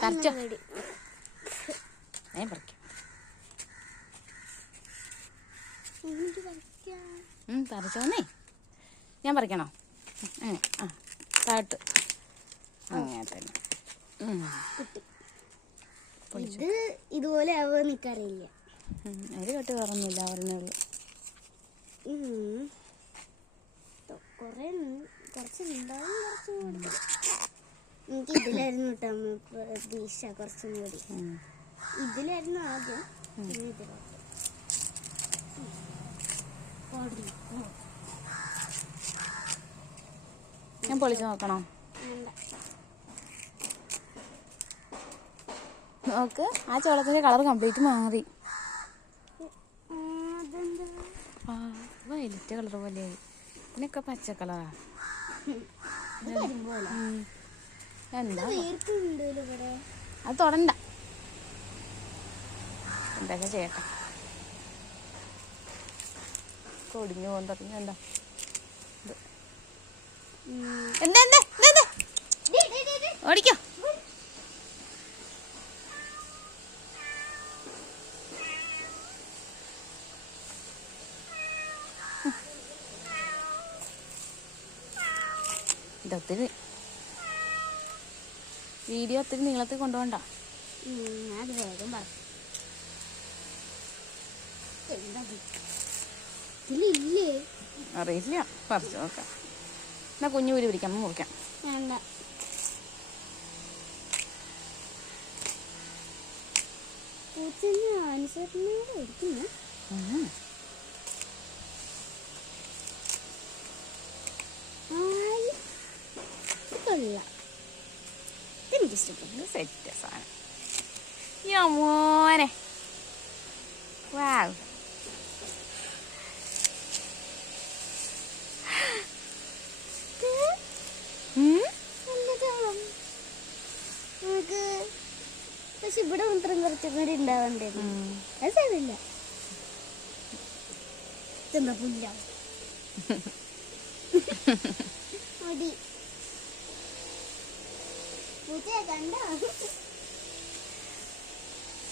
പറിച്ചോ, ഞാൻ പറിക്കാം. പറിച്ചോന്നേ, ഞാൻ പറിക്കണോ? ആ താട്ട് അങ്ങനെ തന്നെ. ഇത് ഇതുപോലെ ആവുക എനിക്കറിയില്ല. ഒരു കെട്ട് പറഞ്ഞില്ല പറഞ്ഞുള്ളൂ. എനിക്ക് ഇതിലായിരുന്നു കേട്ടോ പ്രതീക്ഷ, കുറച്ചും കൂടി ഇതിലായിരുന്നു ആദ്യം. ഞാൻ പൊളിച്ച് നോക്കണോ? നോക്ക്, ആ ചോളത്തിന്റെ കളർ കംപ്ലീറ്റ് മാറി. വൈലറ്റ് കളർ പോലെയായി. ഇതിനൊക്കെ പച്ച കളറാ. എന്താ അത് തൊടണ്ട, എന്തൊക്കെ ചെയ്യട്ടെ. കൊടിഞ്ഞു പോകാൻ തുടങ്ങി. എന്താ ഓടിക്കോ. ഇതൊത്തിരി വീഡിയോ ഒത്തിരി നീളത്തിൽ കൊണ്ടുപോകണ്ട. അത് വേഗം ഇതിലില്ലേ അറിയില്ല, പറിച്ചു നോക്കാം. എന്നാ കുഞ്ഞു ഊരി പിടിക്കാം, മുറിക്കാം. വേണ്ട, അനുസരണ എനിക്കിഷ്ടപ്പെട്ടു. സെറ്റ് സാധനം. യോ മോനെ, വാവ്. പക്ഷെ ഇവിടെ മാത്രം കുറച്ചും കൂടി ഉണ്ടാവണ്ടായിരുന്നു. അത് സാരമില്ല. എന്താ പുല്ല മതി.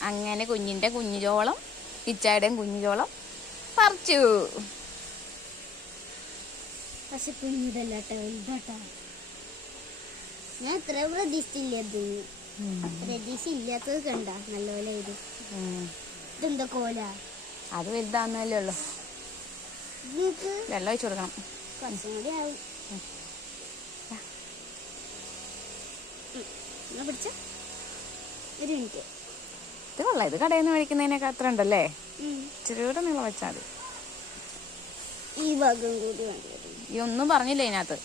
അങ്ങനെ കുഞ്ഞിന്റെ കുഞ്ഞുചോളം, ഇച്ചായുടെയും കുഞ്ഞുചോളം പറിച്ചു. പക്ഷെ കുഞ്ഞിതല്ലാട്ടോ, വലുതാട്ടാ. ഞാൻ ഇത്ര പ്രതീക്ഷിച്ചില്ല. പ്രതീക്ഷ ഇല്ലാത്തത് കണ്ട നല്ലപോലെ. ഇതെന്താ കോല? അത് വലുതാന്നല്ലേ ഉള്ളു. വെള്ളം ഒഴിച്ചു കൊടുക്കണം. കുറച്ചും കൂടി ആവും. പിടിച്ച ഒരു മിനിറ്റ്. ഇത് കൊള്ളാം. ഇത് കടയിൽ നിന്ന് മേടിക്കുന്നതിനൊക്കെ അത്ര ഉണ്ടല്ലേ? ഇച്ചിരി കൂടെ നീളം വെച്ചാൽ മതി. ഈ ഭാഗം കൂടി വേണ്ടി വരും. ഈ ഒന്നും പറഞ്ഞില്ലേ ഇതിനകത്ത്.